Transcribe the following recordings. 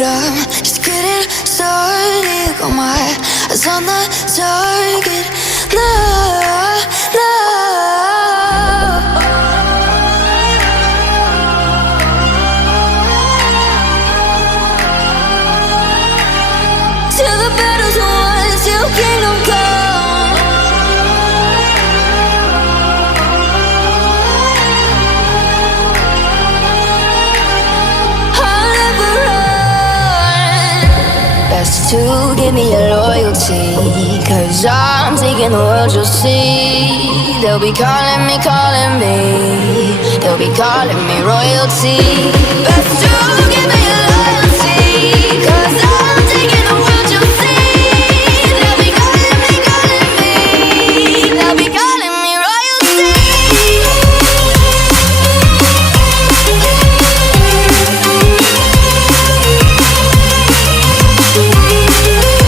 but I'm just getting started. Got my eyes on the target. No, no. Till the battle's won, till kingdom come. I'll never run. Best to give me your loyalty, 'cause I'm taking the world, you'll see. They'll be calling me, they'll be calling me royalty. Best to give me your loyalty, 'cause I'm taking the world, you'll see. They'll be calling me, they'll be calling me royalty.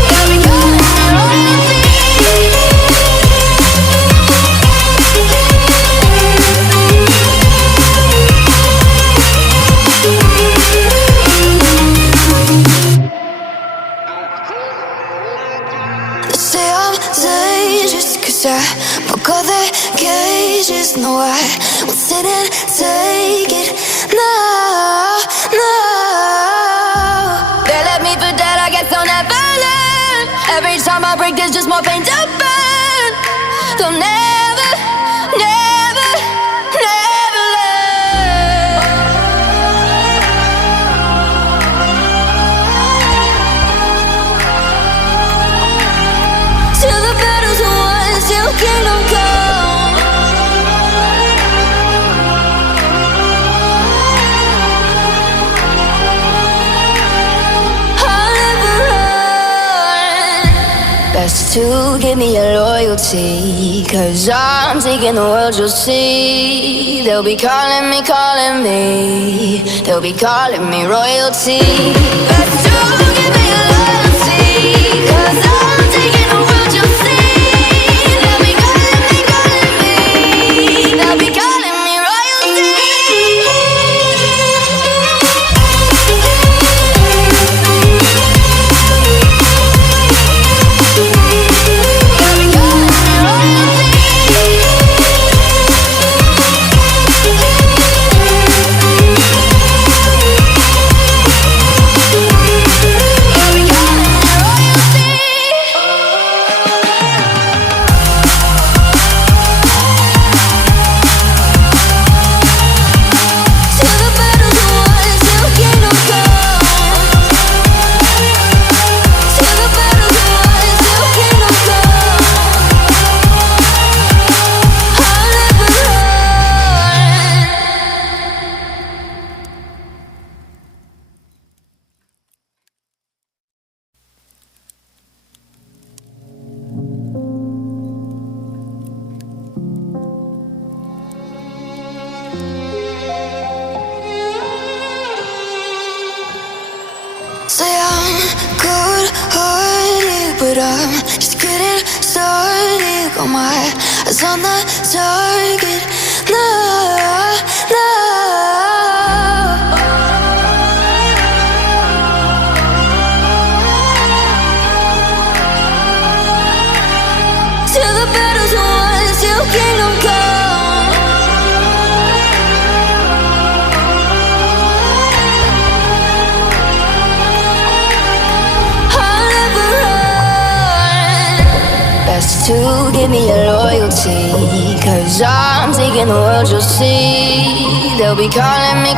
They'll be calling me royalty. They say I'm dangerous 'cause I broke all their cages. No, I won't sit and take it. No, no. They left me for dead, I guess I'll never learn. Every time I break, there's just more pain to burn. They'll never, never, never learn. Till the battle's won, till kingdom come. I'll never run. Best to give me your loyalty, 'cause I'm taking the world, you'll see. They'll be calling me, they'll be calling me royalty. Best to give me your loyalty, 'cause I'm taking the world, you'll see. They'll be calling me, they'll be calling me royalty. They'll be calling me royalty. They'll be calling me royalty. Till the battle's won, till kingdom come. Till the battle's won, till kingdom come. I'll never run. Say I'm good-hearted, but I'm just getting started. Got my eyes on the target. No, no. Till the battle's won, till kingdom come. I'll never run. Best to give me your loyalty, 'cause I'm taking the world, you'll see. They'll be calling me,